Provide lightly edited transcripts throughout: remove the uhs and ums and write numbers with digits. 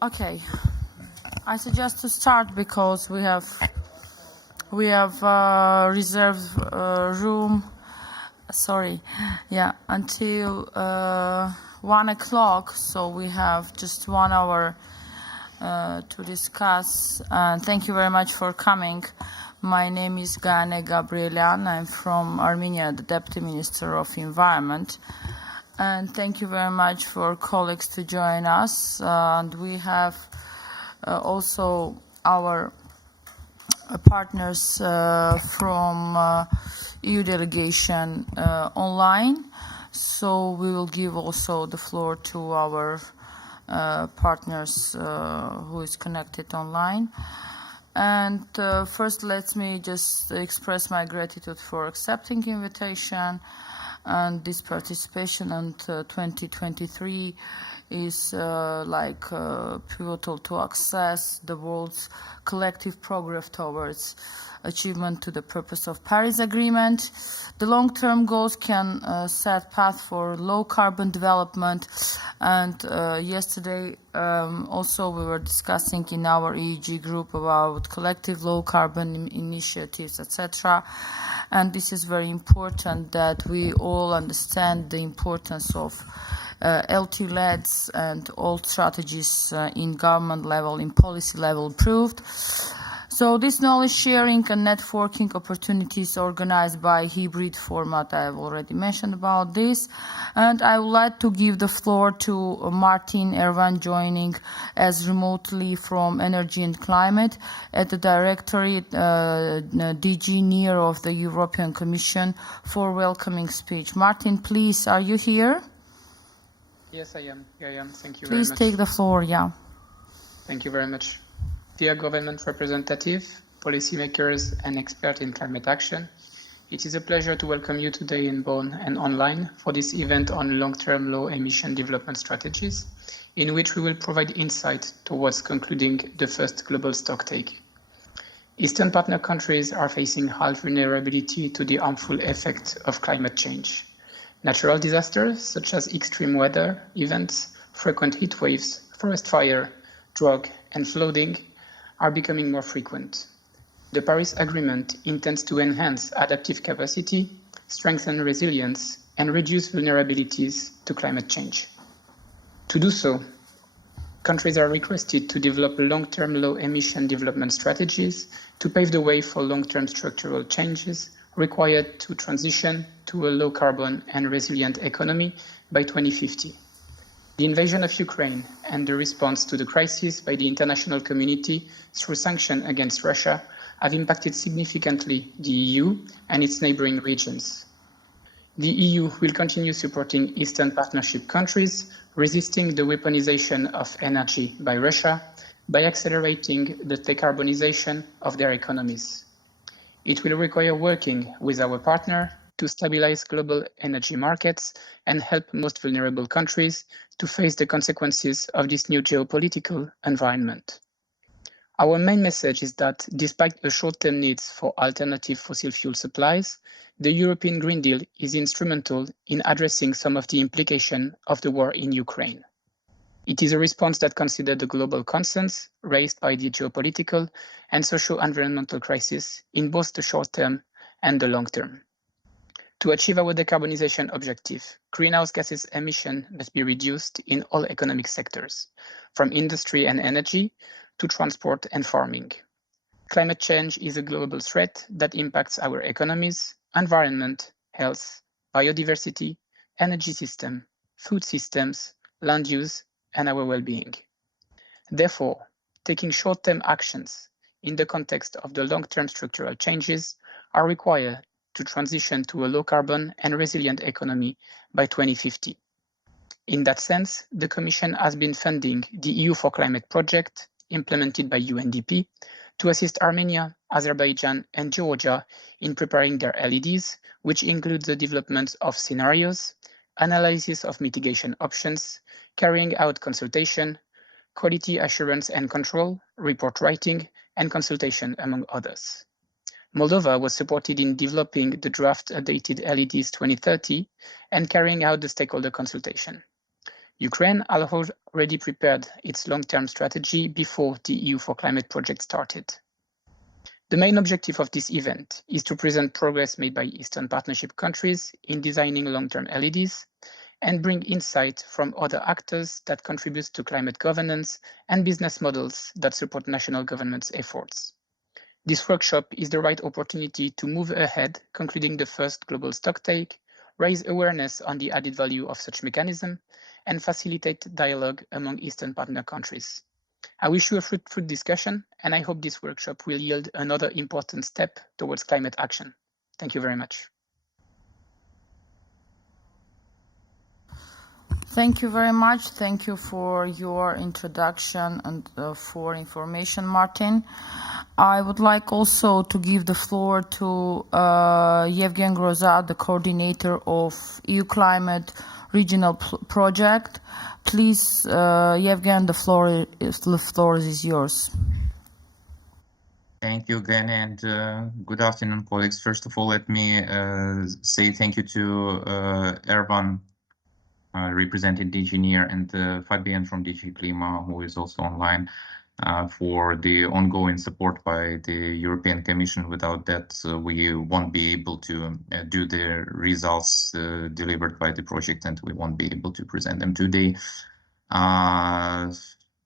Okay, I suggest to start because we have reserved room. Sorry, yeah, until 1 o'clock. So we have just 1 hour to discuss. And thank you very much for coming. My name is Gane Gabrielian. I'm from Armenia, the Deputy Minister of Environment. And thank you very much for colleagues to join us. And we have also our partners from EU delegation online. So we will give also the floor to our partners who is connected online. And first, let me just express my gratitude for accepting the invitation. And this participation in 2023 is pivotal to access the world's collective progress towards achievement to the purpose of Paris Agreement. The long-term goals can set path for low-carbon development. And yesterday also we were discussing in our EEG group about collective low-carbon initiatives, etc. And this is very important that we all understand the importance of LEDS and all strategies in government level, in policy level approved. So this knowledge sharing and networking opportunities organized by hybrid format, I have already mentioned about this. And I would like to give the floor to Martin Ervan, joining as remotely from Energy and Climate at the Directorate DG NEAR of the European Commission for welcoming speech. Martin, please, are you here? Yes, I am. Thank you very much. Please take the floor, yeah. Thank you very much. Dear government representative, policymakers, and experts in climate action, it is a pleasure to welcome you today in Bonn and online for this event on long-term low-emission development strategies, in which we will provide insight towards concluding the first global stocktake. Eastern partner countries are facing high vulnerability to the harmful effects of climate change. Natural disasters such as extreme weather events, frequent heat waves, forest fire, drought, and flooding are becoming more frequent. The Paris Agreement intends to enhance adaptive capacity, strengthen resilience, and reduce vulnerabilities to climate change. To do so, countries are requested to develop long-term low-emission development strategies to pave the way for long-term structural changes required to transition to a low-carbon and resilient economy by 2050. The invasion of Ukraine and the response to the crisis by the international community through sanctions against Russia have impacted significantly the EU and its neighboring regions. The EU will continue supporting Eastern Partnership countries, resisting the weaponization of energy by Russia by accelerating the decarbonization of their economies. It will require working with our partner to stabilize global energy markets and help most vulnerable countries to face the consequences of this new geopolitical environment. Our main message is that despite the short-term needs for alternative fossil fuel supplies, the European Green Deal is instrumental in addressing some of the implications of the war in Ukraine. It is a response that considers the global concerns raised by the geopolitical and socio-environmental crisis in both the short term and the long term. To achieve our decarbonization objective, greenhouse gases emission must be reduced in all economic sectors, from industry and energy to transport and farming. Climate change is a global threat that impacts our economies, environment, health, biodiversity, energy system, food systems, land use, and our well-being. Therefore, taking short-term actions in the context of the long-term structural changes are required to transition to a low-carbon and resilient economy by 2050. In that sense, the Commission has been funding the EU for Climate project, implemented by UNDP, to assist Armenia, Azerbaijan, and Georgia in preparing their LEDs, which include the development of scenarios, analysis of mitigation options, carrying out consultation, quality assurance and control, report writing, and consultation, among others. Moldova was supported in developing the draft updated LEDs 2030 and carrying out the stakeholder consultation. Ukraine already prepared its long-term strategy before the EU for Climate project started. The main objective of this event is to present progress made by Eastern Partnership countries in designing long-term LEDs and bring insight from other actors that contribute to climate governance and business models that support national governments' efforts. This workshop is the right opportunity to move ahead, concluding the first global stocktake, raise awareness on the added value of such mechanism, and facilitate dialogue among Eastern partner countries. I wish you a fruitful discussion, and I hope this workshop will yield another important step towards climate action. Thank you very much. Thank you very much. Thank you for your introduction and for information, Martin. I would like also to give the floor to Yevgen Groza, the coordinator of EU Climate Regional Project. Please, Yevgen, the floor is yours. Thank you again, and good afternoon, colleagues. First of all, let me say thank you to Ervan, representing DG NEAR, and Fabian from DG Klima, who is also online, for the ongoing support by the European Commission. Without that, we won't be able to do the results delivered by the project, and we won't be able to present them today.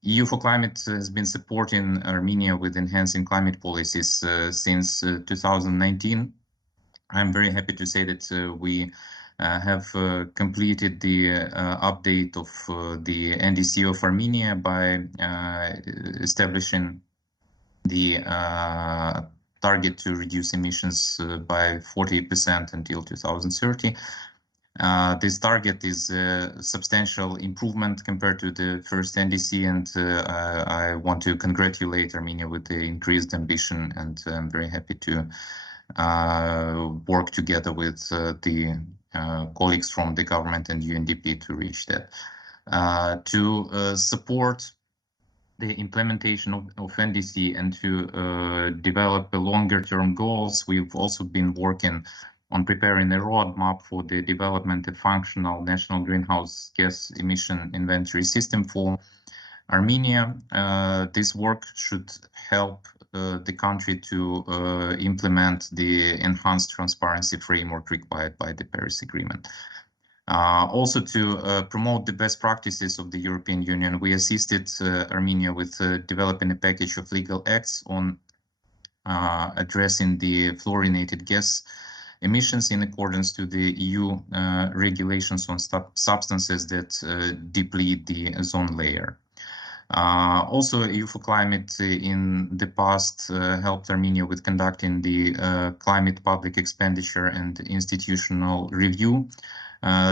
EU for Climate has been supporting Armenia with enhancing climate policies since 2019. I'm very happy to say that we have completed the update of the NDC of Armenia by establishing the target to reduce emissions by 40% until 2030. This target is a substantial improvement compared to the first NDC, and I want to congratulate Armenia with the increased ambition, and I'm very happy to work together with the colleagues from the government and UNDP to reach that. To support the implementation of NDC and to develop the longer-term goals, we've also been working on preparing a roadmap for the development of functional national greenhouse gas emission inventory system for Armenia. This work should help the country to implement the enhanced transparency framework required by the Paris Agreement. Also to promote the best practices of the European Union, we assisted Armenia with developing a package of legal acts on addressing the fluorinated gas emissions in accordance to the EU regulations on substances that deplete the ozone layer. Also, EU for Climate in the past helped Armenia with conducting the climate public expenditure and institutional review.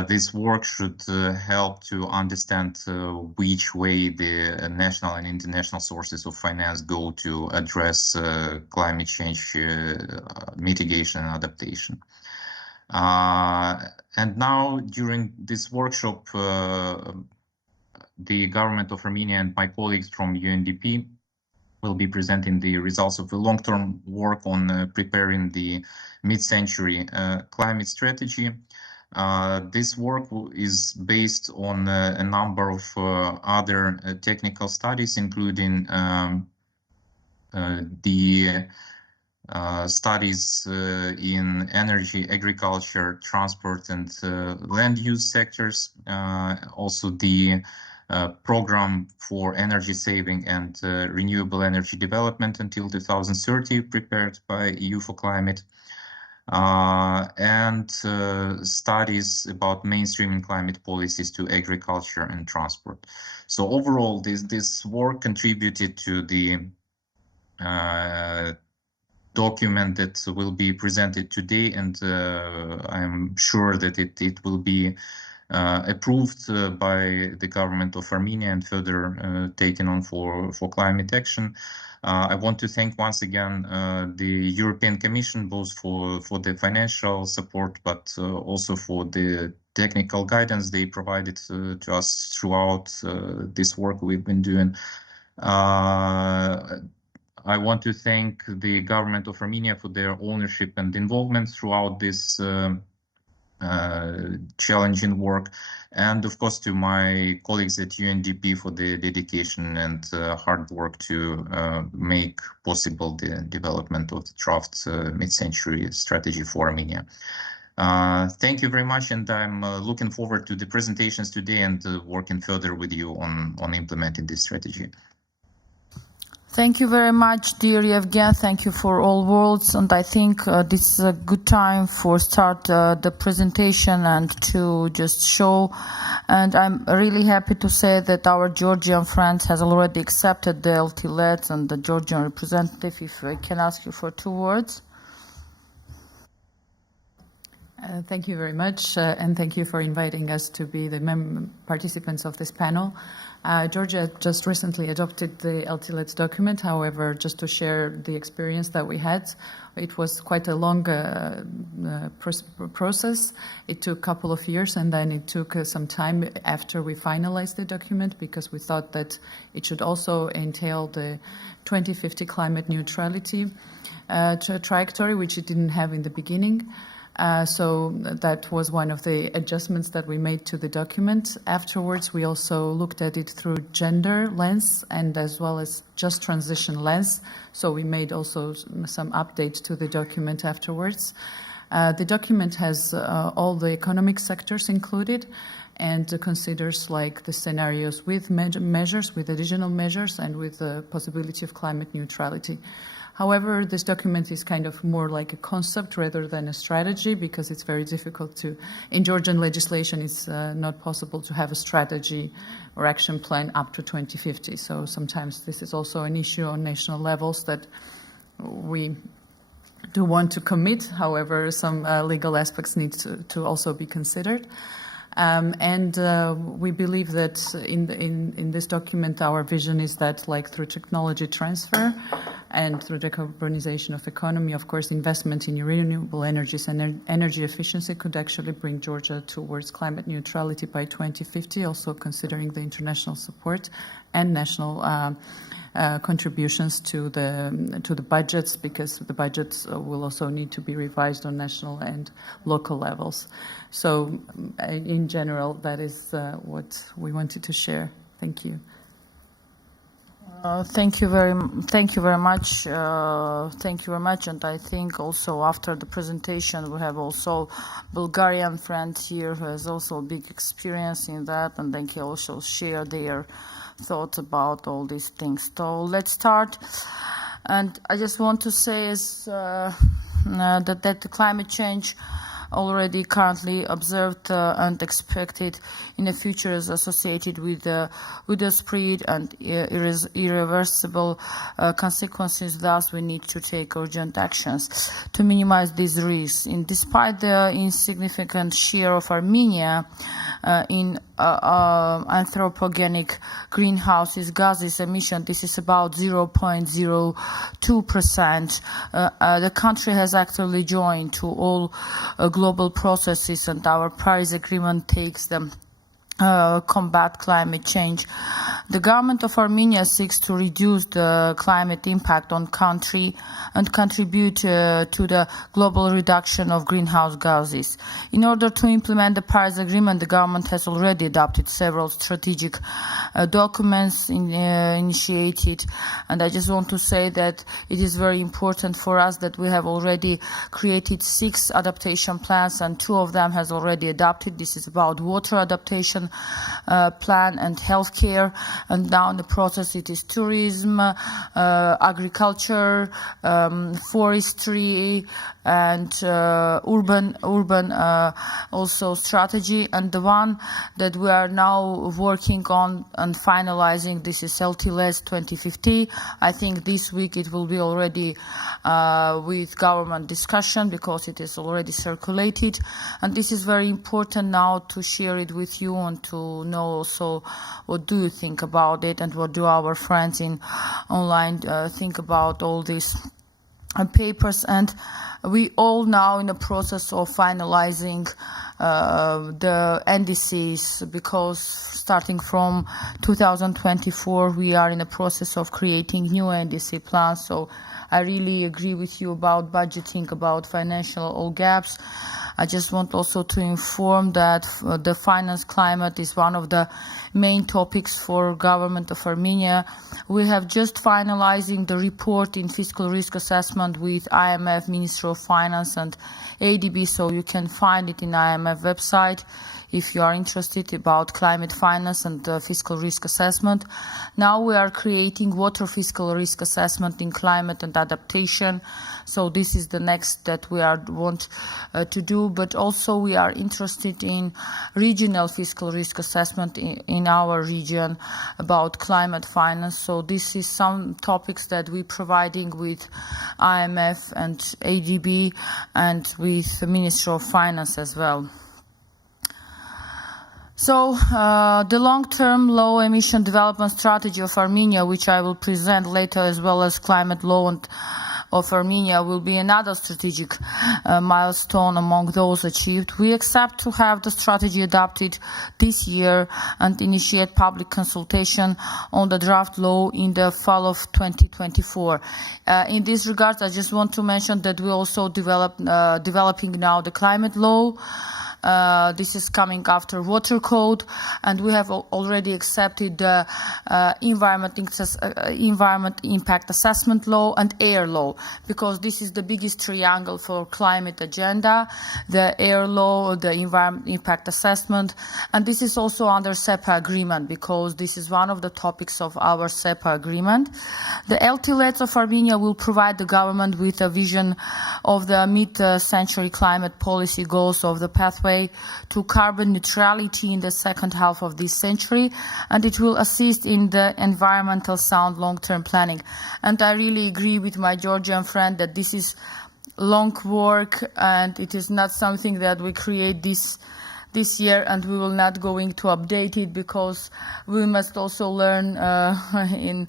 This work should help to understand which way the national and international sources of finance go to address climate change mitigation and adaptation. And now, during this workshop, the government of Armenia and my colleagues from UNDP will be presenting the results of the long-term work on preparing the mid-century climate strategy. This work is based on a number of other technical studies, including the studies in energy, agriculture, transport, and land use sectors. Also the program for energy saving and renewable energy development until 2030, prepared by EU for Climate. And studies about mainstreaming climate policies to agriculture and transport. So overall, this work contributed to the document that will be presented today, and I'm sure that it will be approved by the government of Armenia and further taken on for climate action. I want to thank once again the European Commission, both for the financial support, but also for the technical guidance they provided to us throughout this work we've been doing. I want to thank the government of Armenia for their ownership and involvement throughout this challenging work, and of course to my colleagues at UNDP for the dedication and hard work to make possible the development of the draft mid-century strategy for Armenia. Thank you very much, and I'm looking forward to the presentations today and working further with you on implementing this strategy. Thank you very much, dear Yevgen. Thank you for all words, and I think this is a good time for start the presentation and to just show. And I'm really happy to say that our Georgian friend has already accepted the LEDS and the Georgian representative. If I can ask you for 2 words. Thank you very much, and thank you for inviting us to be the participants of this panel. Georgia just recently adopted the LEDS document. However, just to share the experience that we had, it was quite a long process. It took a couple of years, and then it took some time after we finalized the document, because we thought that it should also entail the 2050 climate neutrality trajectory, which it didn't have in the beginning. So that was one of the adjustments that we made to the document. Afterwards, we also looked at it through gender lens and as well as just transition lens. So we made also some updates to the document afterwards. The document has all the economic sectors included and considers like the scenarios with measures, with additional measures, and with the possibility of climate neutrality. However, this document is kind of more like a concept rather than a strategy, because it's very difficult to, in Georgian legislation, it's not possible to have a strategy or action plan up to 2050. So sometimes this is also an issue on national levels that we do want to commit. However, some legal aspects need to also be considered. We believe that in this document, our vision is that, like, through technology transfer and through decarbonization of economy, of course, investment in renewable energies and energy efficiency could actually bring Georgia towards climate neutrality by 2050, also considering the international support and national contributions to the budgets, because the budgets will also need to be revised on national and local levels. So in general, that is what we wanted to share. Thank you. Thank you very much. Thank you very much. And I think also after the presentation, we have also Bulgarian friends here who has also big experience in that, and they can also share their thoughts about all these things. So let's start. And I just want to say is that the climate change already currently observed and expected in the future is associated with the spread and irreversible consequences. Thus, we need to take urgent actions to minimize these risks. And despite the insignificant share of Armenia in anthropogenic greenhouse gases emission, this is about 0.02%. The country has actively joined to all global processes, and our Paris Agreement takes them combat climate change. The government of Armenia seeks to reduce the climate impact on country and contribute to the global reduction of greenhouse gases. In order to implement the Paris Agreement, the government has already adopted several strategic documents initiated, and I just want to say that it is very important for us that we have already created 6 adaptation plans, and 2 of them has already adopted. This is about water adaptation plan and healthcare, and now in the process it is tourism, agriculture, forestry, and urban also strategy. And the one that we are now working on and finalizing, this is LEDS 2050. I think this week it will be already with government discussion, because it is already circulated, and this is very important now to share it with you and to know also what do you think about it, and what do our friends in online think about all these papers. And we all now in the process of finalizing the NDCs, because starting from 2024 we are in the process of creating new NDC plans. So I really agree with you about budgeting, about financial all gaps. I just want also to inform that the finance climate is one of the main topics for government of Armenia. We have just finalizing the report in fiscal risk assessment with IMF, Ministry of Finance and ADB, so you can find it in IMF website if you are interested about climate finance and fiscal risk assessment. Now we are creating water fiscal risk assessment in climate and adaptation. So this is the next that we want to do, but also we are interested in regional fiscal risk assessment in our region about climate finance. So this is some topics that we're providing with IMF and ADB and with the Ministry of Finance as well. So the long-term low-emission development strategy of Armenia, which I will present later, as well as climate law of Armenia, will be another strategic milestone among those achieved. We expect to have the strategy adopted this year and initiate public consultation on the draft law in the fall of 2024. In this regard, I just want to mention that we also developing now the climate law. This is coming after water code, and we have already accepted the environment impact assessment law and air law, because this is the biggest triangle for climate agenda, the air law, the environment impact assessment, and this is also under SEPA agreement, because this is one of the topics of our SEPA agreement. The LEDS of Armenia will provide the government with a vision of the mid-century climate policy goals of the pathway to carbon neutrality in the second half of this century, and it will assist in the environmental sound long-term planning. And I really agree with my Georgian friend that this is long work, and it is not something that we create this year, and we will not going to update it, because we must also learn in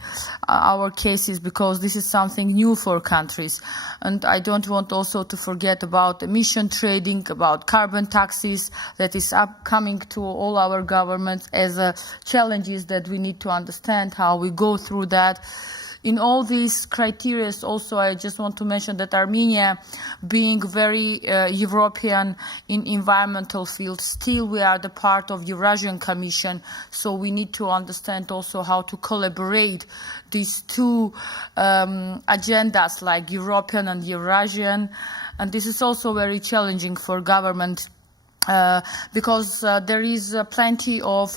our cases, because this is something new for countries. And I don't want also to forget about emission trading, about carbon taxes that is upcoming to all our governments as challenges that we need to understand how we go through that. In all these criteria, also, I just want to mention that Armenia, being very European in environmental field, still we are the part of Eurasian Commission, so we need to understand also how to collaborate these two agendas, like European and Eurasian, and this is also very challenging for government because there is plenty of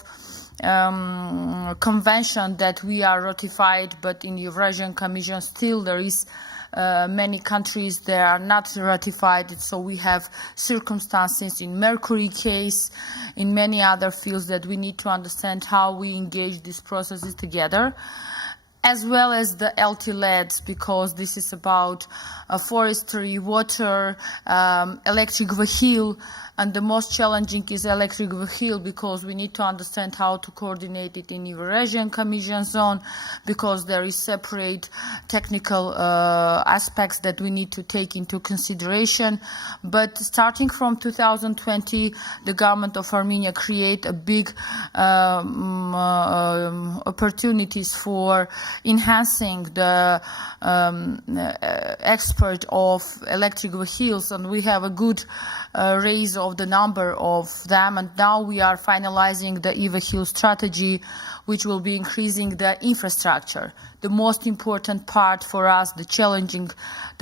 convention that we are ratified, but in Eurasian Commission still there is many countries that are not ratified. So we have circumstances in Mercury case, in many other fields, that we need to understand how we engage these processes together, as well as the LEDS, because this is about forestry, water, electric vehicle, and the most challenging is electric vehicle, because we need to understand how to coordinate it in Eurasian Commission zone, because there is separate technical aspects that we need to take into consideration. But starting from 2020, the government of Armenia create a big opportunities for enhancing the export of electric vehicles, and we have a good raise of the number of them, and now we are finalizing the e-vehicle strategy, which will be increasing the infrastructure. The most important part for us, the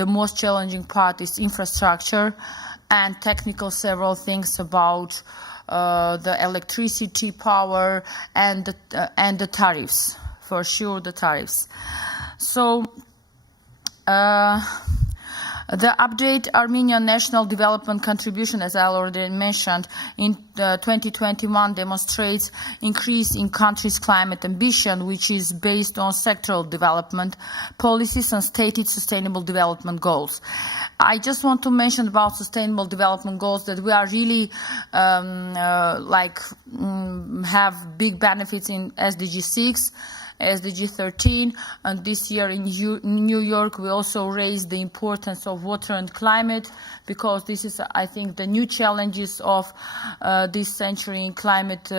most challenging part is infrastructure and technical several things about the electricity, power, and the tariffs, for sure the tariffs. So the update Armenian National Development Contribution, as I already mentioned, in 2021 demonstrates increase in country's climate ambition, which is based on sectoral development policies and stated sustainable development goals. I just want to mention about sustainable development goals that we are really have big benefits in SDG 6. SDG 13, and this year in New York we also raised the importance of water and climate, because this is, I think, the new challenges of this century in climate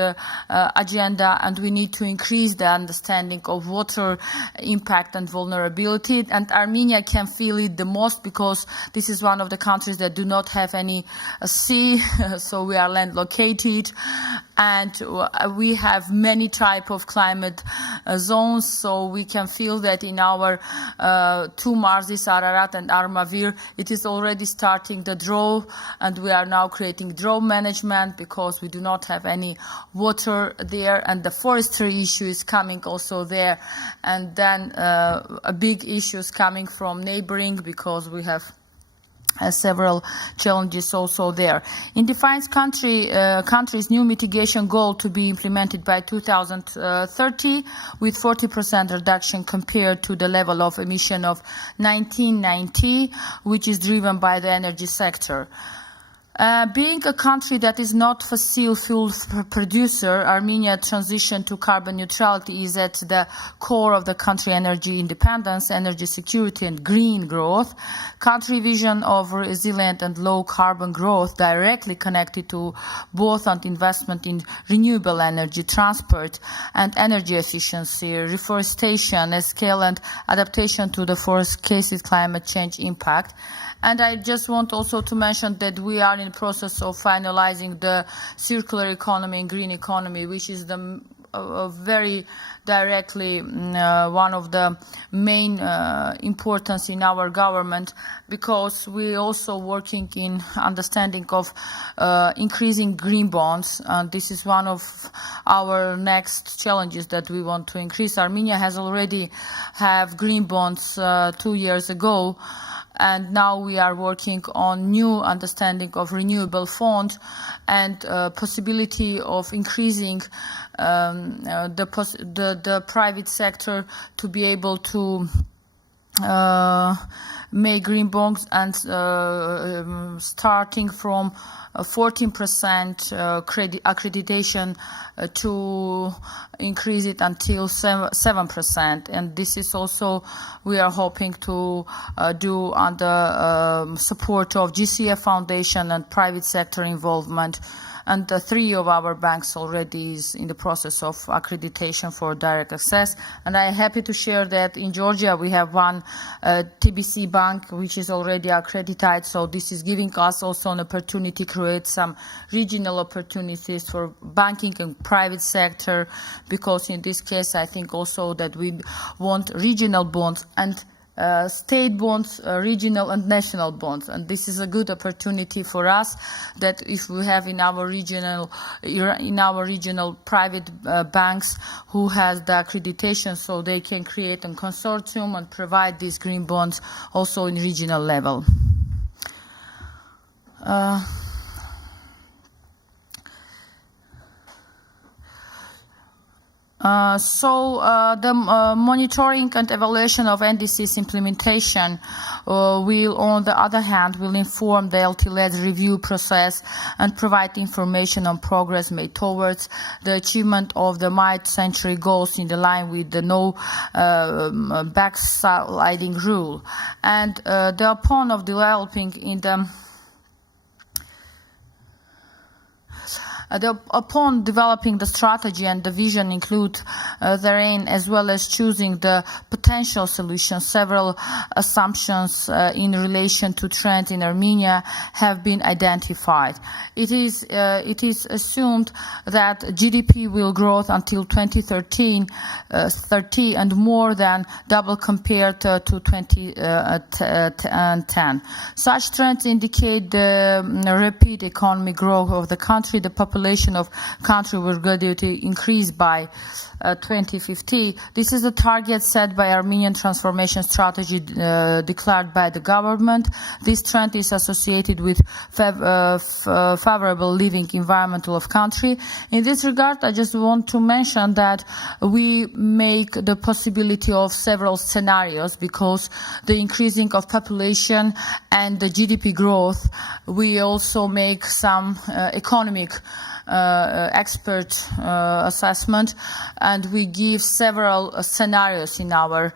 agenda, and we need to increase the understanding of water impact and vulnerability. And Armenia can feel it the most, because this is one of the countries that do not have any sea, so we are land located, and we have many type of climate zones, so we can feel that in our two marzes, Ararat and Armavir, it is already starting the drought, and we are now creating drought management because we do not have any water there, and the forestry issue is coming also there, and then a big issue is coming from neighboring, because we have several challenges also there. In defined countries' new mitigation goal to be implemented by 2030 with 40% reduction compared to the level of emission of 1990, which is driven by the energy sector. Being a country that is not fossil fuel producer, Armenia's transition to carbon neutrality is at the core of the country energy independence, energy security, and green growth. Country vision of resilient and low carbon growth directly connected to both on investment in renewable energy, transport, and energy efficiency, reforestation, scale, and adaptation to the forest cases climate change impact. And I just want also to mention that we are in the process of finalizing the circular economy and green economy, which is the very directly one of the main importance in our government, because we also working in understanding of increasing green bonds. This is one of our next challenges that we want to increase. Armenia has already have green bonds 2 years ago, and now we are working on new understanding of renewable fund and possibility of increasing the private sector to be able to make green bonds, and starting from 14% credit accreditation to increase it until 7%. And this is also we are hoping to do under support of GCF Foundation and private sector involvement. And 3 of our banks already is in the process of accreditation for direct access. And I am happy to share that in Georgia we have one TBC bank which is already accredited. So this is giving us also an opportunity to create some regional opportunities for banking and private sector, because in this case I think also that we want regional bonds and state bonds, regional and national bonds, and this is a good opportunity for us, that if we have in our regional private banks who has the accreditation, so they can create a consortium and provide these green bonds also in regional level. The monitoring and evaluation of NDC's implementation will, on the other hand, will inform the LEDS review process and provide information on progress made towards the achievement of the mid-century goals in the line with the no backsliding rule. And upon of developing in the upon developing the strategy and the vision include therein, as well as choosing the potential solutions, several assumptions in relation to trends in Armenia have been identified. It is assumed that GDP will grow until 2030 and more than double compared to 2010. Such trends indicate the rapid economic growth of the country. The population of country will gradually increase by 2050. This is a target set by Armenian transformation strategy declared by the government. This trend is associated with favorable living environment of country. In this regard, I just want to mention that we make the possibility of several scenarios, because the increasing of population and the GDP growth, we also make some economic expert assessment, and we give several scenarios in our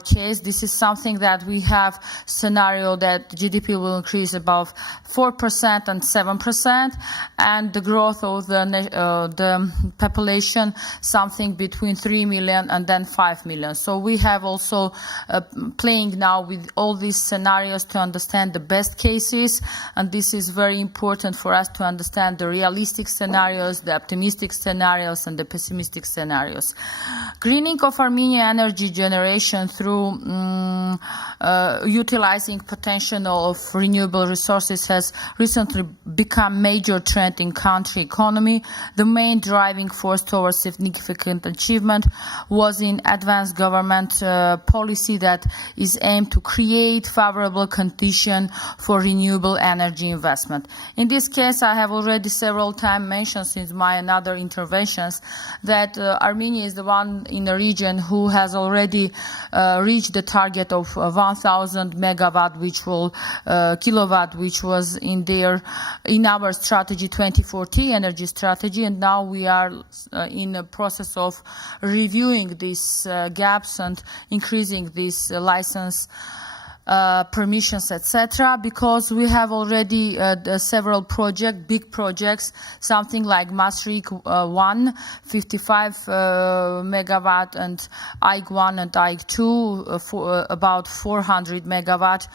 case. This is something that we have scenario that GDP will increase above 4% and 7%, and the growth of the population something between 3 million and then 5 million. So we have also playing now with all these scenarios to understand the best cases, and this is very important for us to understand the realistic scenarios, the optimistic scenarios, and the pessimistic scenarios. Greening of Armenia energy generation through utilizing potential of renewable resources has recently become major trend in country economy. The main driving force towards significant achievement was in advanced government policy that is aimed to create favorable condition for renewable energy investment. In this case, I have already several times mentioned since my other interventions that Armenia is the one in the region who has already reached the target of 1,000 megawatt, which will kilowatt, which was in our strategy 2040 energy strategy, and now we are in the process of reviewing these gaps and increasing this license permissions, etc., because we have already several big projects, something like Masrik 1, 55 megawatt, and AIG 1 and AIG 2, about 400 megawatt,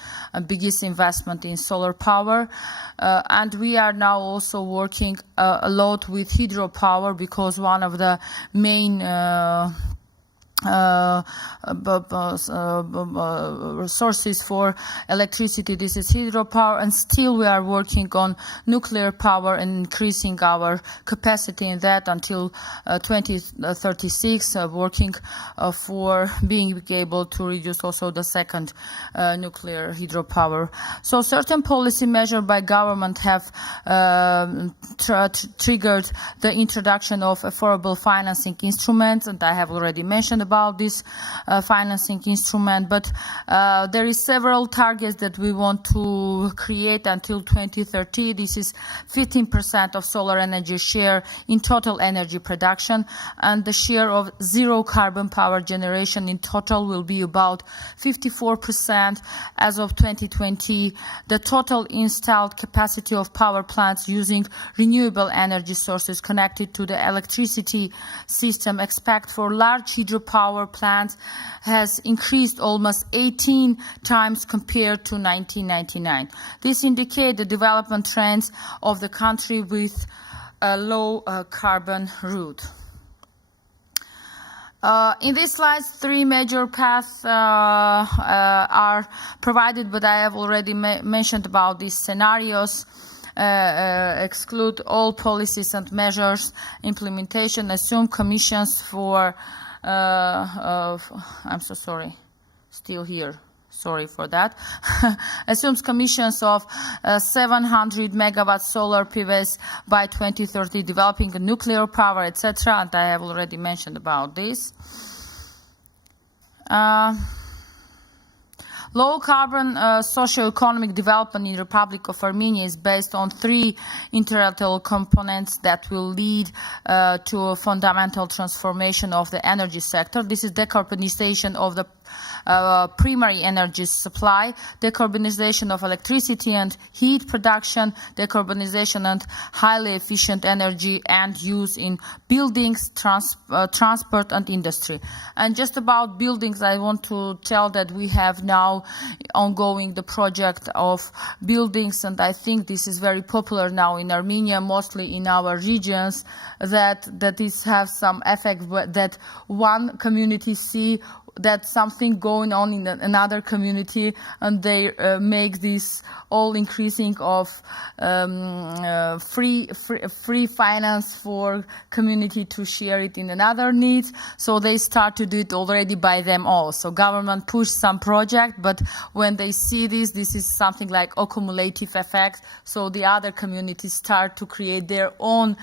biggest investment in solar power. And we are now also working a lot with hydropower, because one of the main sources for electricity, this is hydropower, and still we are working on nuclear power and increasing our capacity in that until 2036, working for being able to reduce also the second nuclear hydropower. So certain policy measures by government have triggered the introduction of affordable financing instruments, and I have already mentioned about this financing instrument, but there is several targets that we want to create until 2030. This is 15% of solar energy share in total energy production, and the share of zero carbon power generation in total will be about 54% as of 2020. The total installed capacity of power plants using renewable energy sources connected to the electricity system expect for large hydropower plants has increased almost 18 times compared to 1999. This indicates the development trends of the country with a low carbon route. In these slides, three major paths are provided, but I have already mentioned about these scenarios. Exclude all policies and measures, implementation, assume commissions for I'm so sorry, still here. Sorry for that. Assumes commissions of 700 megawatt solar PVs by 2030, developing nuclear power, etc. And I have already mentioned about this. Low carbon socio-economic development in the Republic of Armenia is based on three interrelated components that will lead to a fundamental transformation of the energy sector. This is decarbonization of the primary energy supply, decarbonization of electricity and heat production, decarbonization and highly efficient energy and use in buildings, transport and industry. And just about buildings, I want to tell that we have now ongoing the project of buildings, and I think this is very popular now in Armenia, mostly in our regions, that this has some effect that one community see that something going on in another community, and they make this all increasing of free finance for community to share it in another needs. So they start to do it already by them all. So government push some project, but when they see this is something like accumulative effect. So the other communities start to create their own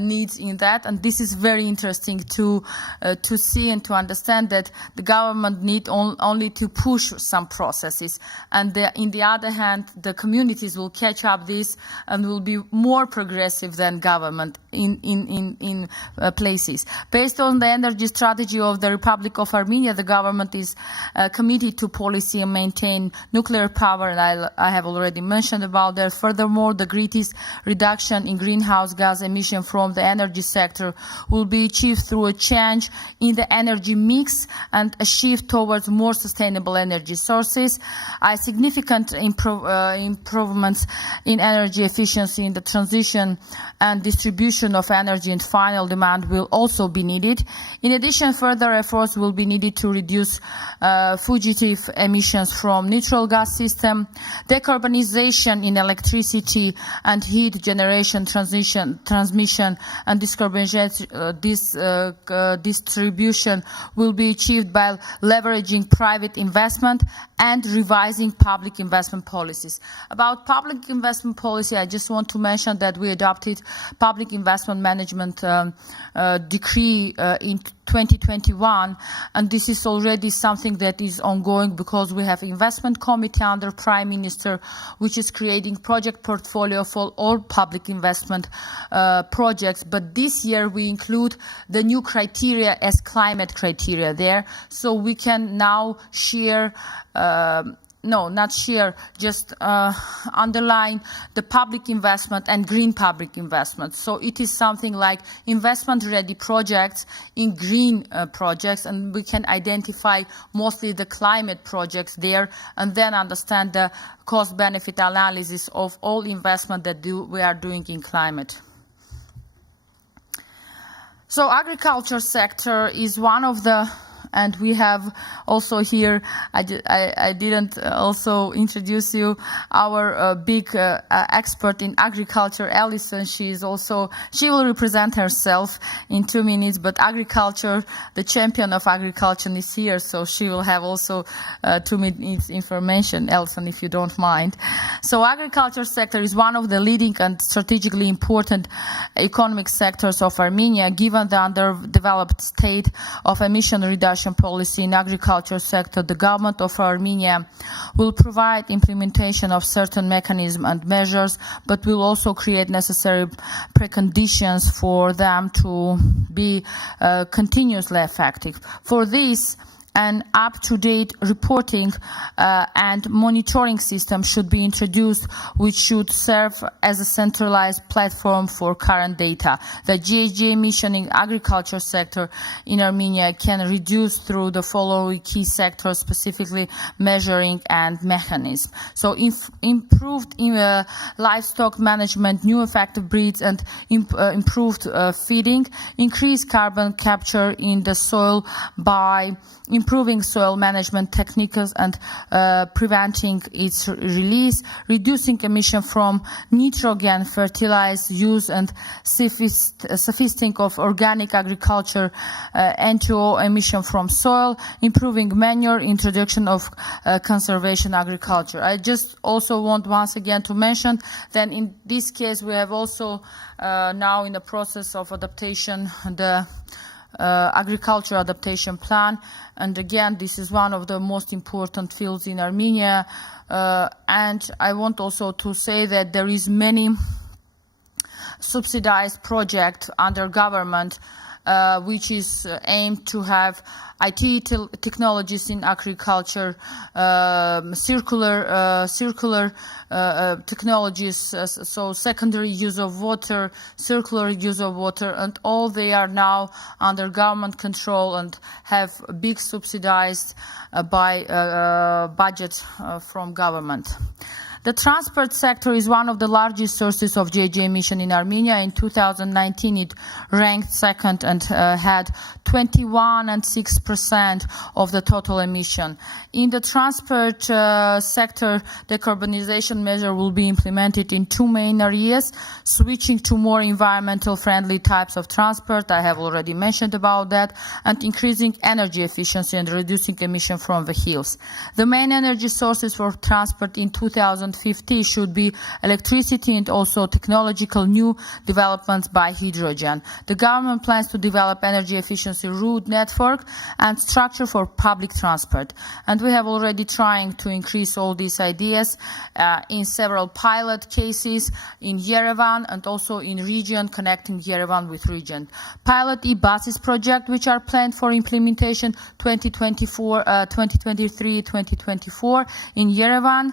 needs in that, and this is very interesting to see and to understand that the government need only to push some processes, and in the other hand, the communities will catch up this and will be more progressive than government in places. Based on the energy strategy of the Republic of Armenia, the government is committed to policy and maintain nuclear power, and I have already mentioned about that. Furthermore, the greatest reduction in greenhouse gas emission from the energy sector will be achieved through a change in the energy mix and a shift towards more sustainable energy sources. Significant improvements in energy efficiency in the transition and distribution of energy and final demand will also be needed. In addition, further efforts will be needed to reduce fugitive emissions from natural gas system, decarbonization in electricity and heat generation, transmission and distribution will be achieved by leveraging private investment and revising public investment policies. About public investment policy, I just want to mention that we adopted public investment management decree in 2021, and this is already something that is ongoing because we have investment committee under Prime Minister, which is creating project portfolio for all public investment projects. But this year we include the new criteria as climate criteria there, so we can now share underline the public investment and green public investment. So it is something like investment-ready projects in green projects, and we can identify mostly the climate projects there, and then understand the cost-benefit analysis of all investment that we are doing in climate. So agriculture sector is one of the, and we have also here, I didn't also introduce you, our big expert in agriculture, Alison. She will represent herself in 2 minutes, but agriculture, the champion of agriculture is here, so she will have also 2 minutes information, Alison, if you don't mind. So agriculture sector is one of the leading and strategically important economic sectors of Armenia, given the underdeveloped state of emission reduction policy in agriculture sector. The government of Armenia will provide implementation of certain mechanisms and measures, but will also create necessary preconditions for them to be continuously effective. For this, an up-to-date reporting and monitoring system should be introduced, which should serve as a centralized platform for current data. The GHG emission in agriculture sector in Armenia can reduce through the following key sectors, specifically measuring and mechanism. So improved livestock management, new effective breeds, and improved feeding, increased carbon capture in the soil by improving soil management techniques and preventing its release, reducing emission from nitrogen fertilizer use and sophisticating of organic agriculture, N2O emission from soil, improving manure, introduction of conservation agriculture. I just also want once again to mention that in this case we have also now in the process of adaptation the agriculture adaptation plan, and again this is one of the most important fields in Armenia, and I want also to say that there is many subsidized projects under government which is aimed to have IT technologies in agriculture, circular technologies, so secondary use of water, circular use of water, and all they are now under government control and have big subsidized by budget from government. The transport sector is one of the largest sources of GHG emission in Armenia. In 2019, it ranked second and had 21.6% of the total emission. In the transport sector, decarbonization measure will be implemented in 2 main areas: switching to more environmental friendly types of transport, I have already mentioned about that, and increasing energy efficiency and reducing emission from vehicles. The main energy sources for transport in 2015 2050 should be electricity and also technological new developments by hydrogen. The government plans to develop energy efficiency route network and structure for public transport. And we have already trying to increase all these ideas in several pilot cases in Yerevan and also in region, connecting Yerevan with region. Pilot e-buses project, which are planned for implementation 2023, 2024 in Yerevan.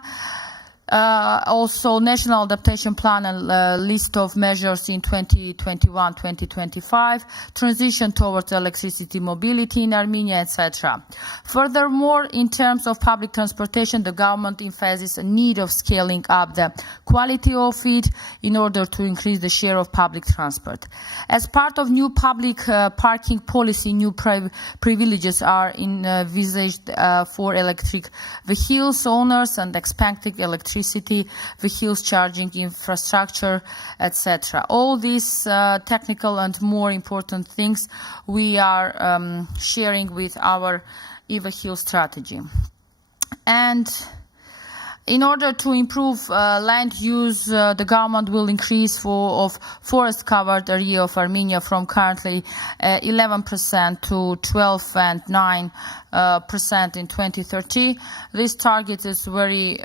Also national adaptation plan and list of measures in 2021-2025, transition towards electricity mobility in Armenia, etc. Furthermore, in terms of public transportation, the government emphasizes a need of scaling up the quality of it in order to increase the share of public transport. As part of new public parking policy, new privileges are envisaged for electric vehicles owners and expanding electricity vehicles charging infrastructure, etc. All these technical and more important things we are sharing with our e-vehicle strategy. And in order to improve land use, the government will increase of forest covered area of Armenia from currently 11% to 12 and 9% in 2030. This target is very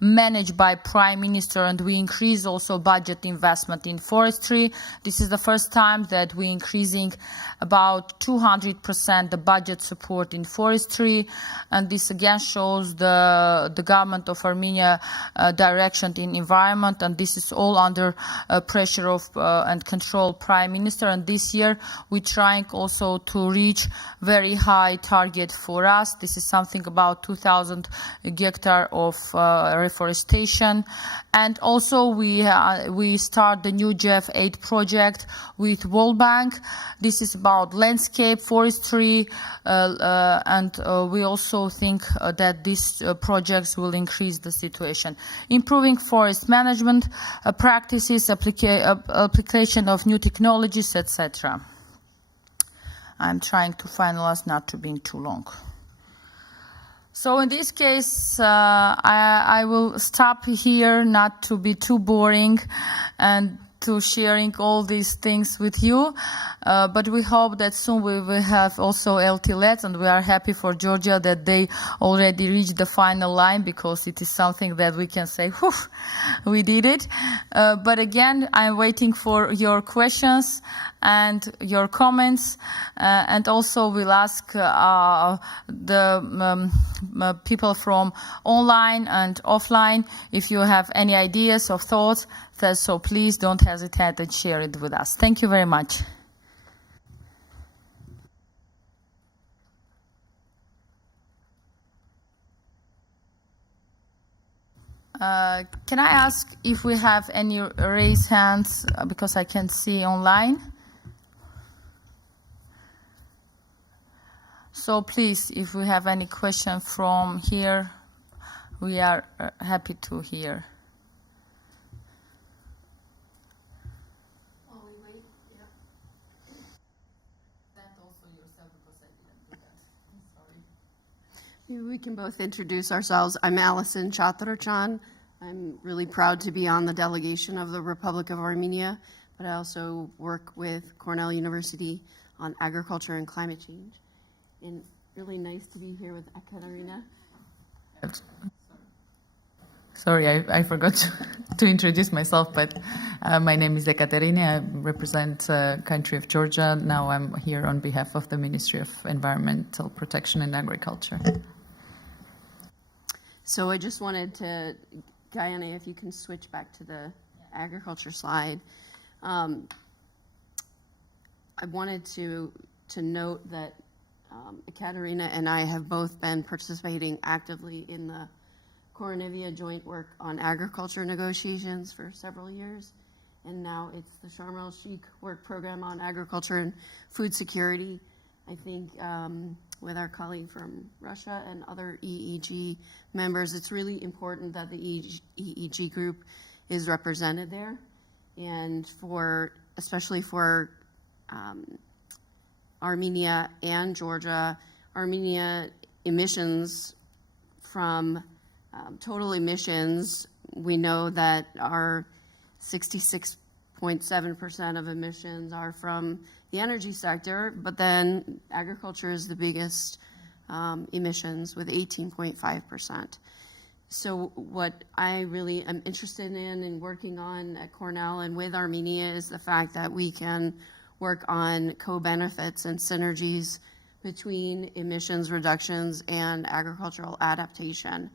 managed by Prime Minister, and we increase also budget investment in forestry. This is the first time that we're increasing about 200% the budget support in forestry, and this again shows the government of Armenia direction in environment, and this is all under pressure of and control Prime Minister. And this year we're trying also to reach very high target for us. This is something about 2,000 hectares of reforestation. And also we start the new GF8 project with World Bank. This is about landscape forestry, and we also think that these projects will increase the situation. Improving forest management practices, application of new technologies, etc. I'm trying to finalize, not to be too long. So in this case, I will stop here, not to be too boring and to sharing all these things with you, but we hope that soon we will have also LEDS, and we are happy for Georgia that they already reached the final line, because it is something that we can say, whew, we did it. But again, I'm waiting for your questions and your comments, and also we'll ask the people from online and offline if you have any ideas or thoughts. So please don't hesitate and share it with us. Thank you very much. Can I ask if we have any raised hands, because I can see online? So please, if we have any question from here, we are happy to hear. We can both introduce ourselves. I'm Allison Chatrachan. I'm really proud to be on the delegation of the Republic of Armenia, but I also work with Cornell University on agriculture and climate change. And really nice to be here with Ekaterina. Sorry, I forgot to introduce myself, but my name is Ekaterina. I represent the country of Georgia. Now I'm here on behalf of the Ministry of Environmental Protection and Agriculture. So I just wanted to, Guyana, if you can switch back to the agriculture slide. I wanted to note that Ekaterina and I have both been participating actively in the Koronivia joint work on agriculture negotiations for several years. And now it's the Sharm el-Sheikh work program on agriculture and food security. I think with our colleague from Russia and other EEG members, it's really important that the EEG group is represented there. And especially for Armenia and Georgia, Armenia emissions from total emissions, we know that our 66.7% of emissions are from the energy sector, but then agriculture is the biggest emissions with 18.5%. So what I really am interested in working on at Cornell and with Armenia is the fact that we can work on co-benefits and synergies between emissions reductions and agricultural adaptation.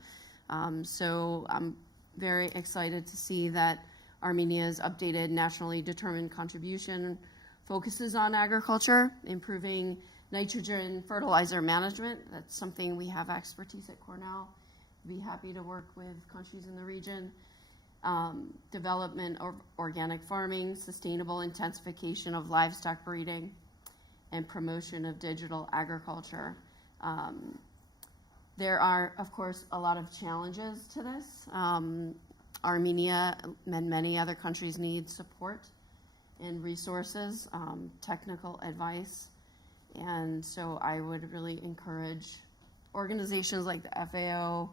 So I'm very excited to see that Armenia's updated nationally determined contribution focuses on agriculture, improving nitrogen fertilizer management. That's something we have expertise at Cornell. Be happy to work with countries in the region. Development of organic farming, sustainable intensification of livestock breeding, and promotion of digital agriculture. There are, of course, a lot of challenges to this. Armenia and many other countries need support and resources, technical advice. And so I would really encourage organizations like the FAO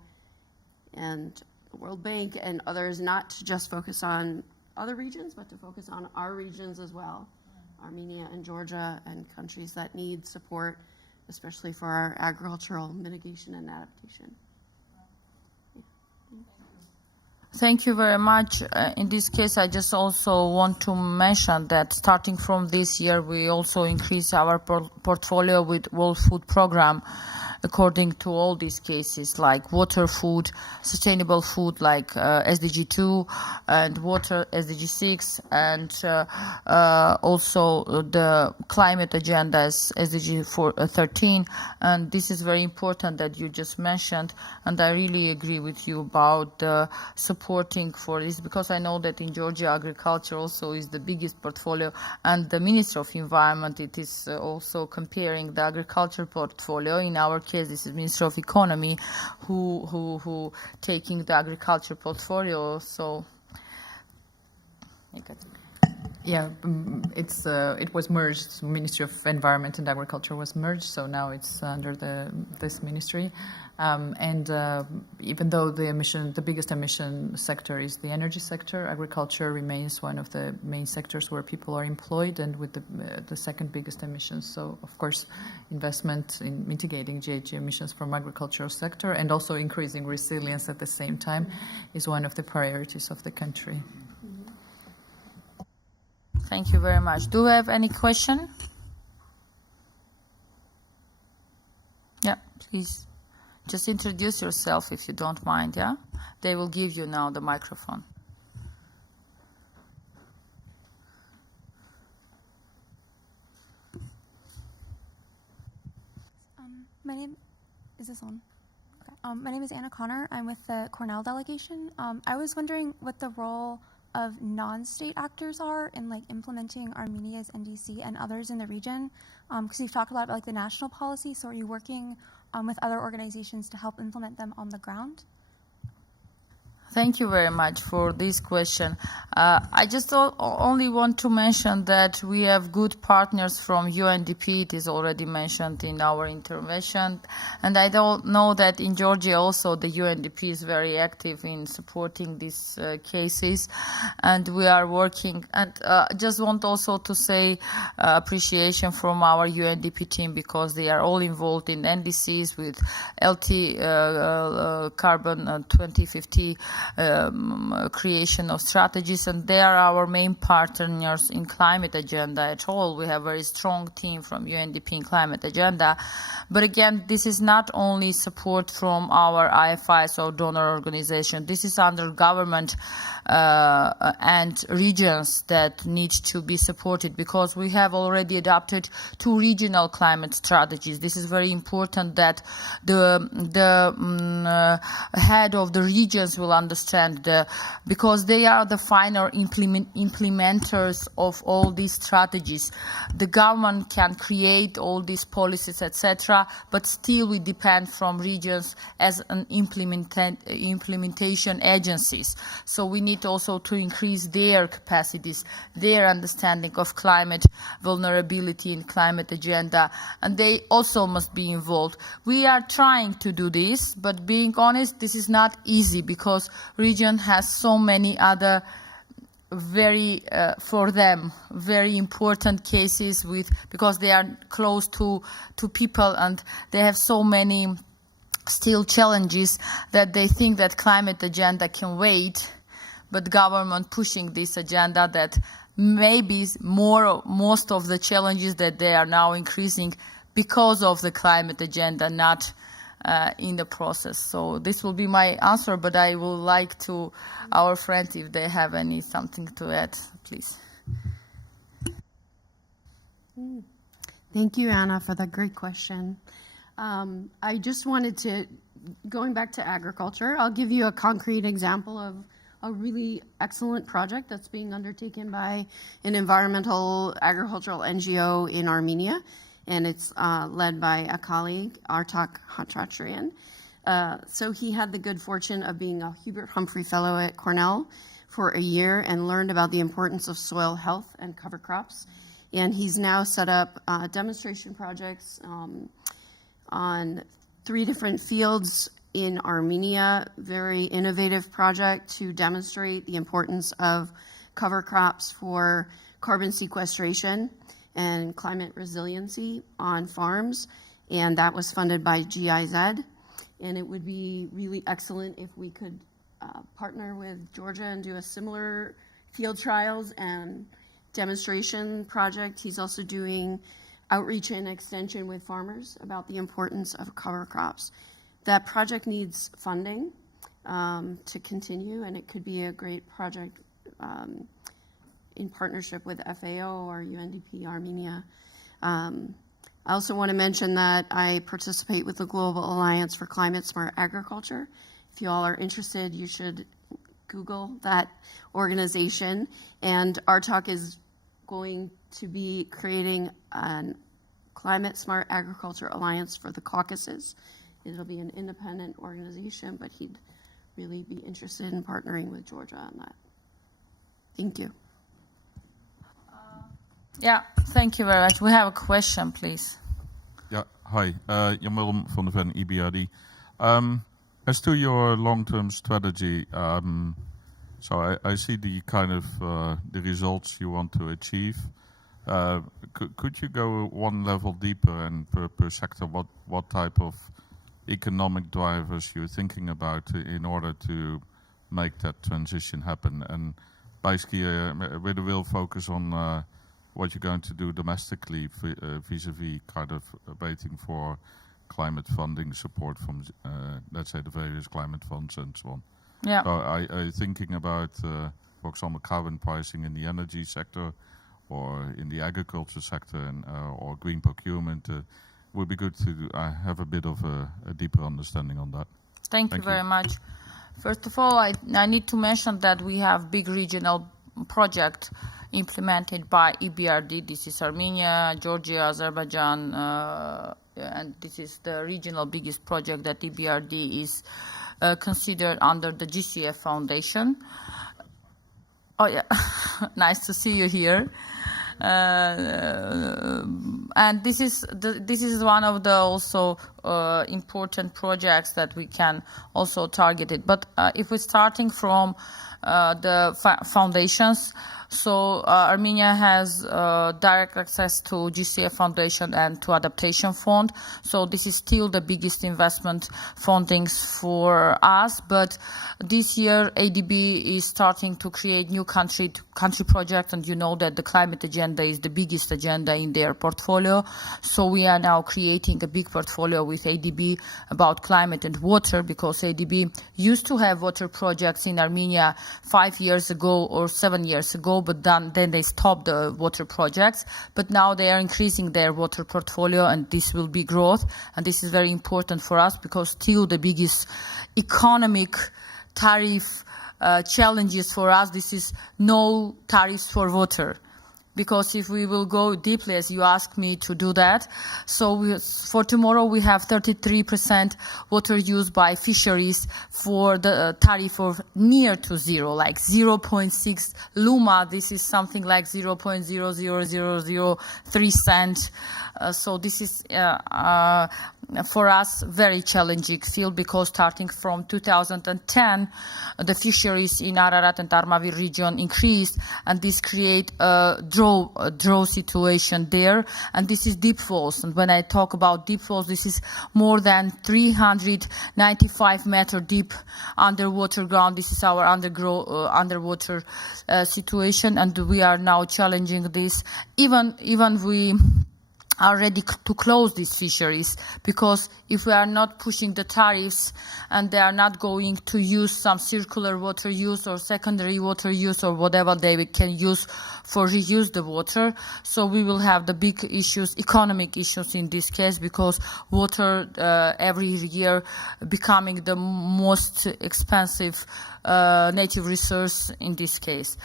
and the World Bank and others not to just focus on other regions, but to focus on our regions as well, Armenia and Georgia and countries that need support, especially for our agricultural mitigation and adaptation. Thank you very much. In this case, I just also want to mention that starting from this year, we also increase our portfolio with World Food Program according to all these cases, like water, food, sustainable food, like SDG 2 and water SDG 6, and also the climate agenda is SDG 13. And this is very important that you just mentioned, and I really agree with you about supporting for this, because I know that in Georgia agriculture also is the biggest portfolio, and the Minister of Environment, it is also comparing the agriculture portfolio. In our case, this is Minister of Economy who taking the agriculture portfolio. So yeah, it was merged. Ministry of Environment and Agriculture was merged, so now it's under this ministry. Even though the biggest emission sector is the energy sector, agriculture remains one of the main sectors where people are employed and with the second biggest emissions. So, of course, investment in mitigating GHG emissions from agricultural sector and also increasing resilience at the same time is one of the priorities of the country. thank you very much. Do we have any question? Yeah, please. Just introduce yourself if you don't mind, yeah? They will give you now the microphone. My name is on? Okay. My name is Anna Connor. I'm with the Cornell delegation. I was wondering what the role of non-state actors are in implementing Armenia's NDC and others in the region, because you've talked a lot about the national policy. So are you working with other organizations to help implement them on the ground? Thank you very much for this question. I just only want to mention that we have good partners from UNDP. It is already mentioned in our intervention. And I don't know that in Georgia also the UNDP is very active in supporting these cases. And we are working. And just want also to say appreciation from our UNDP team, because they are all involved in NDCs with LT Carbon 2050 creation of strategies, and they are our main partners in climate agenda at all. We have a very strong team from UNDP in climate agenda. But again, this is not only support from our IFIs or donor organization. This is under government and regions that need to be supported, because we have already adopted 2 regional climate strategies. This is very important that the head of the regions will understand understand because they are the final implementers of all these strategies. The government can create all these policies, etc., but still we depend from regions as an implementation agencies. So we need also to increase their capacities, their understanding of climate vulnerability and climate agenda, and they also must be involved. We are trying to do this, but being honest, this is not easy because region has so many other very for them very important cases because they are close to people and they have so many still challenges that they think that climate agenda can wait, but government pushing this agenda that maybe most of the challenges that they are now increasing because of the climate agenda, not in the process. So this will be my answer, but I would like to our friends if they have something to add, please. Thank you, Anna, for that great question. I just wanted to, going back to agriculture, I'll give you a concrete example of a really excellent project that's being undertaken by an environmental agricultural NGO in Armenia, and it's led by a colleague, Artak Hatratrian. So he had the good fortune of being a Hubert Humphrey Fellow at Cornell for a year and learned about the importance of soil health and cover crops. And he's now set up demonstration projects on 3 different fields in Armenia, very innovative project to demonstrate the importance of cover crops for carbon sequestration and climate resiliency on farms, and that was funded by GIZ. And it would be really excellent if we could partner with Georgia and do a similar field trials and demonstration project. He's also doing outreach and extension with farmers about the importance of cover crops. That project needs funding to continue, and it could be a great project in partnership with FAO or UNDP Armenia. I also want to mention that I participate with the Global Alliance for Climate Smart Agriculture. If you all are interested, you should Google that organization. And Artak is going to be creating a Climate Smart Agriculture Alliance for the Caucasus. It'll be an independent organization, but he'd really be interested in partnering with Georgia on that. Thank you. Yeah, thank you very much. We have a question, please. Yeah, hi. Jan Willem van der Ven, EBRD. As to your long-term strategy, so I see the kind of the results you want to achieve. Could you go one level deeper and per sector, what type of economic drivers you're thinking about in order to make that transition happen? And basically, with a real focus on what you're going to do domestically vis-a-vis kind of waiting for climate funding support from, let's say, the various climate funds and so on. Yeah. So are you thinking about, for example, carbon pricing in the energy sector or in the agriculture sector and or green procurement? Would be good to have a bit of a deeper understanding on that. Thank you very much. First of all, I need to mention that we have big regional project implemented by EBRD. This is Armenia, Georgia, Azerbaijan, and this is the regional biggest project that EBRD is considered under the GCF Foundation. Oh yeah, nice to see you here. And this is one of the also important projects that we can also target it. But if we're starting from the foundations, so Armenia has direct access to GCF Foundation and to Adaptation Fund. So this is still the biggest investment fundings for us. But this year, ADB is starting to create new country projects, and you know that the climate agenda is the biggest agenda in their portfolio. So we are now creating a big portfolio with ADB about climate and water, because ADB used to have water projects in Armenia 5 years ago or 7 years ago, but then they stopped the water projects. But now they are increasing their water portfolio, and this will be growth. And this is very important for us, because still the biggest economic tariff challenges for us. This is no tariffs for water. Because if we will go deeply, as you asked me to do that, so for tomorrow we have 33% water used by fisheries for the tariff of near to zero, like 0.6 luma. This is something like 0.00003 cent. So this is for us very challenging field, because starting from 2010, the fisheries in Ararat and Armavir region increased, and this create a draw situation there, and this is deep falls. And when I talk about deep falls, this is more than 395 meter deep underwater ground. This is our underwater situation, and we are now challenging this. Even we are ready to close these fisheries, because if we are not pushing the tariffs and they are not going to use some circular water use or secondary water use or whatever they can use for reuse the water, so we will have the big issues, economic issues in this case, because water every year becoming the most expensive native resource in this case.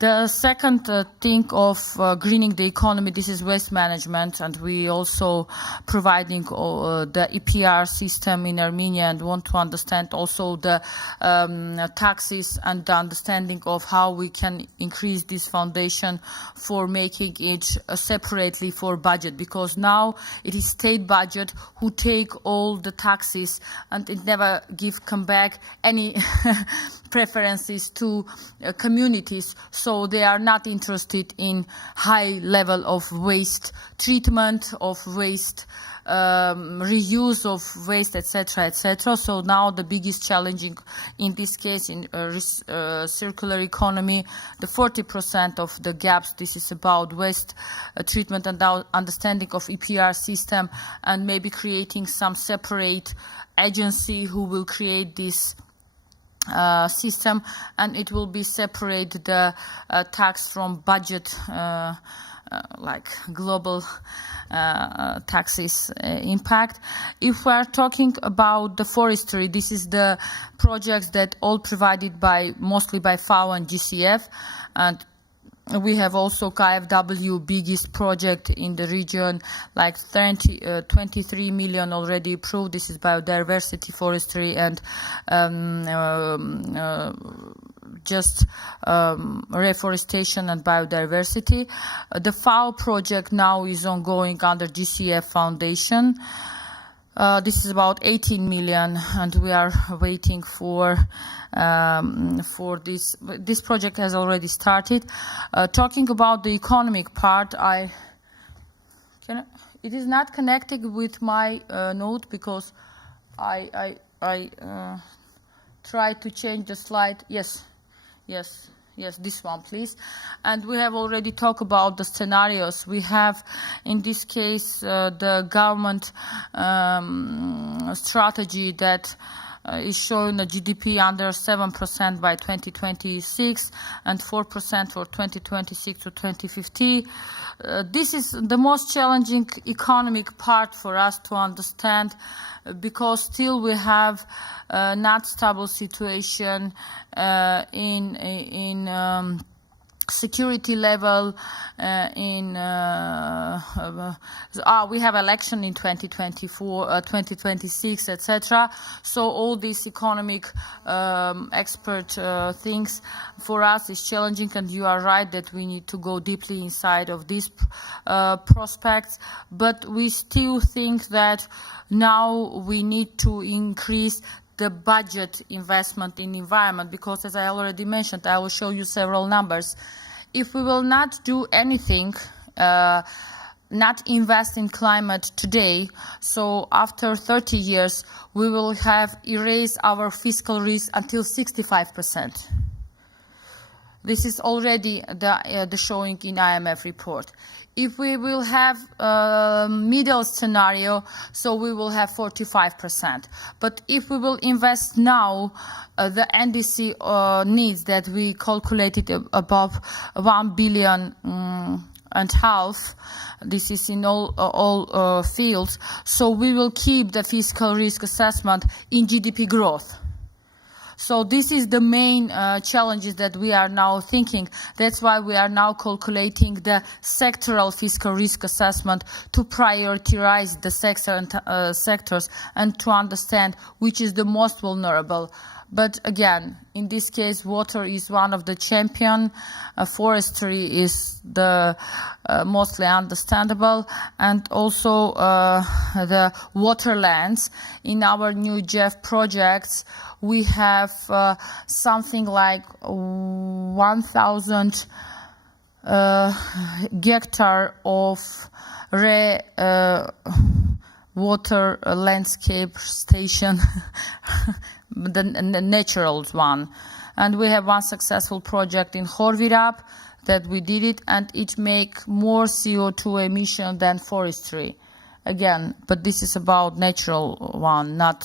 The second thing of greening the economy, this is waste management, and we also providing the EPR system in Armenia, and want to understand also the taxes and the understanding of how we can increase this foundation for making it separately for budget, because now it is state budget who take all the taxes, and it never come back any preferences to communities. So they are not interested in high level of waste treatment, of waste reuse of waste, etc., etc. So now the biggest challenge in this case in circular economy, the 40% of the gaps, this is about waste treatment and understanding of EPR system, and maybe creating some separate agency who will create this system, and it will be separate the tax from budget, like global taxes impact. If we are talking about the forestry, this is the projects that all provided mostly by FAO and GCF, and we have also KfW biggest project in the region, like 23 million already approved. This is biodiversity, forestry, and just reforestation and biodiversity. The FAO project now is ongoing under GCF Foundation. This is about 18 million, and we are waiting for this. This project has already started. Talking about the economic part, it is not connected with my note, because I try to change the slide. Yes, this one, please. And we have already talked about the scenarios. We have, in this case, the government strategy that is showing a GDP under 7% by 2026 and 4% for 2026 to 2050. This is the most challenging economic part for us to understand, because still we have not stable situation in security level. We have election in 2024, 2026, etc. So all these economic expert things for us is challenging, and you are right that we need to go deeply inside of these prospects. But we still think that now we need to increase the budget investment in environment, because as I already mentioned, I will show you several numbers. If we will not do anything, not invest in climate today, so after 30 years, we will have erased our fiscal risk until 65%. This is already the showing in IMF report. If we will have middle scenario, so we will have 45%. But if we will invest now, the NDC needs that we calculated above 1 billion and half. This is in all fields. So we will keep the fiscal risk assessment in GDP growth. So this is the main challenges that we are now thinking. That's why we are now calculating the sectoral fiscal risk assessment to prioritize the sectors and to understand which is the most vulnerable. But again, in this case, water is one of the champion. Forestry is the mostly understandable, and also the waterlands. In our new GEF projects, we have something like 1,000 hectare of water landscape station, the natural one. And we have one successful project in Horvirab that we did it, and it make more CO2 emission than forestry. Again, but this is about natural one, not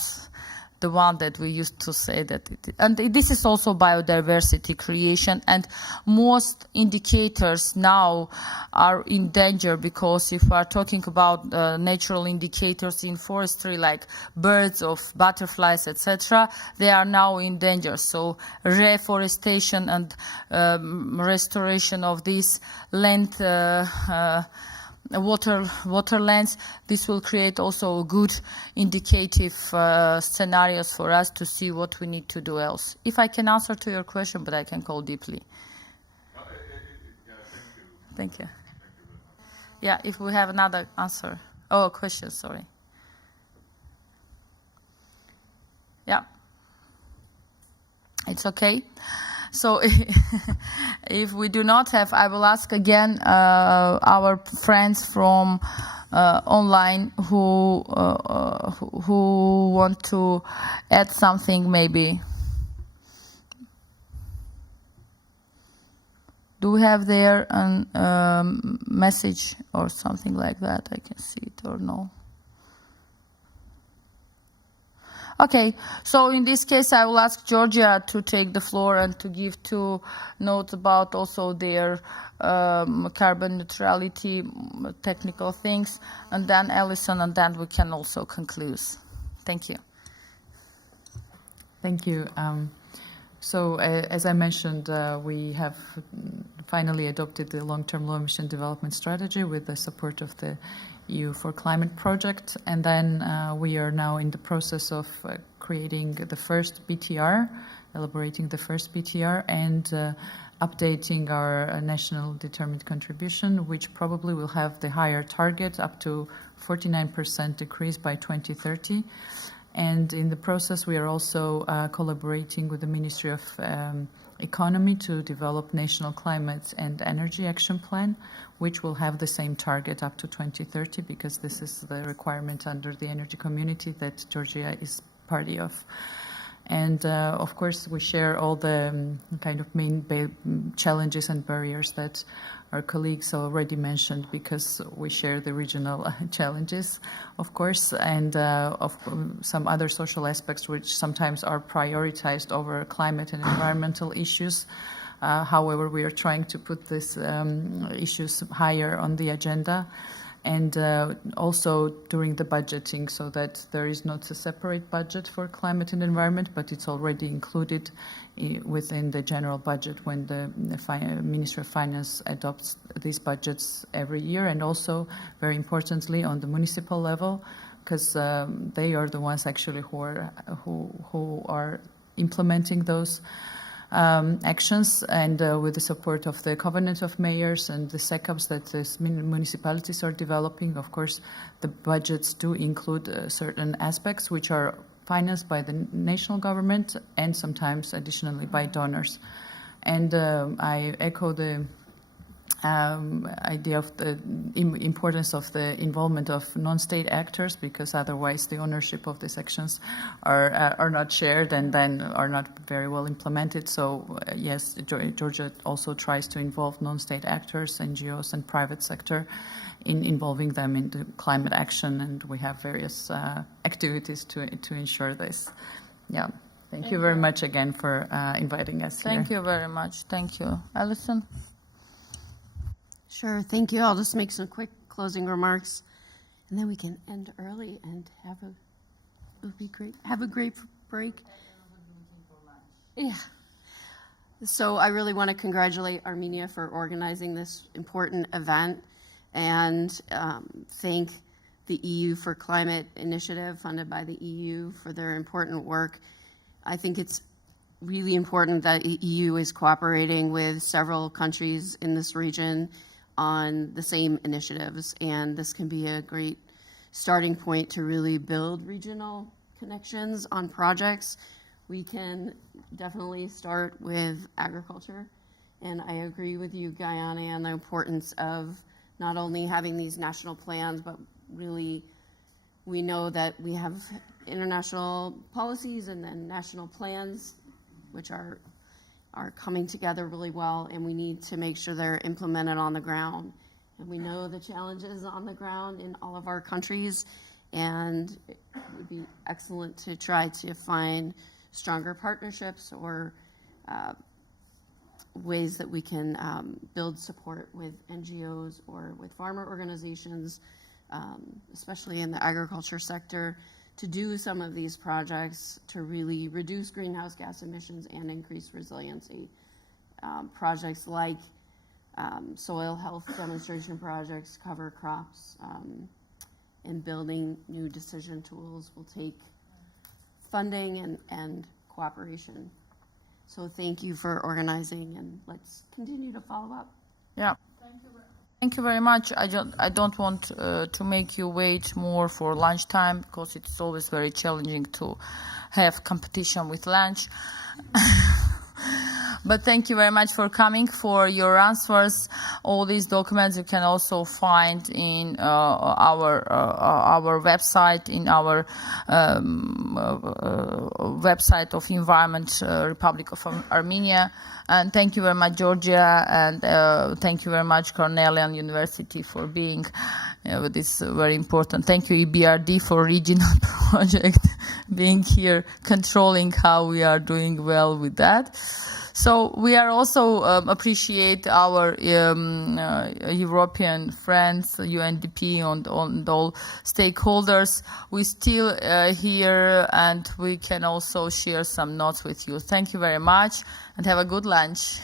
the one that we used to say that it, and this is also biodiversity creation, and most indicators now are in danger, because if we are talking about natural indicators in forestry like birds, of butterflies, etc., they are now in danger. So reforestation and restoration of this land waterlands, this will create also good indicative scenarios for us to see what we need to do else. If I can answer to your question, but I can go deeply. Thank you. Yeah, if we have another answer. Oh, question, sorry. Yeah. It's okay. So if we do not have, I will ask again our friends from online who want to add something maybe. Do we have there a message or something like that? I can see it or no? Okay, so in this case, I will ask Georgia to take the floor and to give 2 notes about also their carbon neutrality technical things, and then Alison, and then we can also conclude. Thank you. Thank you. So as I mentioned, we have finally adopted the long-term low-emission development strategy with the support of the EU for Climate project, and then we are now in the process of creating the first BTR, elaborating the first BTR, and updating our national determined contribution, which probably will have the higher target, up to 49% decrease by 2030. And in the process, we are also collaborating with the Ministry of Economy to develop National Climate and Energy Action Plan, which will have the same target up to 2030, because this is the requirement under the energy community that Georgia is party of. And of course, we share all the kind of main challenges and barriers that our colleagues already mentioned, because we share the regional challenges, of course, and of some other social aspects which sometimes are prioritized over climate and environmental issues. However, we are trying to put these issues higher on the agenda, and also during the budgeting, so that there is not a separate budget for climate and environment, but it's already included within the general budget when the Ministry of Finance adopts these budgets every year, and also, very importantly, on the municipal level, because they are the ones actually who are implementing those actions, and with the support of the Covenant of Mayors and the SECAPs that the municipalities are developing. Of course, the budgets do include certain aspects which are financed by the national government and sometimes additionally by donors. And I echo the idea of the importance of the involvement of non-state actors, because otherwise the ownership of these actions are not shared and then are not very well implemented. So yes, Georgia also tries to involve non-state actors, NGOs and private sector in involving them in the climate action, and we have various activities to ensure this. Yeah. Thank you very much again for inviting us here. Thank you very much. Thank you. Alison? Sure, thank you. I'll just make some quick closing remarks, and then we can end early and have a great break. Yeah. So I really want to congratulate Armenia for organizing this important event and thank the EU for Climate Initiative funded by the EU for their important work. I think it's really important that the EU is cooperating with several countries in this region on the same initiatives, and this can be a great starting point to really build regional connections on projects. We can definitely start with agriculture, and I agree with you, Guyana, on the importance of not only having these national plans, but really we know that we have international policies and then national plans, which are coming together really well, and we need to make sure they're implemented on the ground. And we know the challenges on the ground in all of our countries, and it would be excellent to try to find stronger partnerships or ways that we can build support with NGOs or with farmer organizations, especially in the agriculture sector, to do some of these projects to really reduce greenhouse gas emissions and increase resiliency. Projects like soil health demonstration projects, cover crops, and building new decision tools will take funding and cooperation. So thank you for organizing, and let's continue to follow up. Yeah. Thank you very much. I don't want to make you wait more for lunchtime, because it's always very challenging to have competition with lunch. But thank you very much for coming, for your answers. All these documents you can also find in our website, in our website of Environment Republic of Armenia. And thank you very much, Georgia, and thank you very much, Cornell University, for being with this very important. Thank you, EBRD, for regional project, being here, controlling how we are doing well with that. So we are also appreciate our European friends, UNDP, and all stakeholders. We still here, and we can also share some notes with you. Thank you very much, and have a good lunch.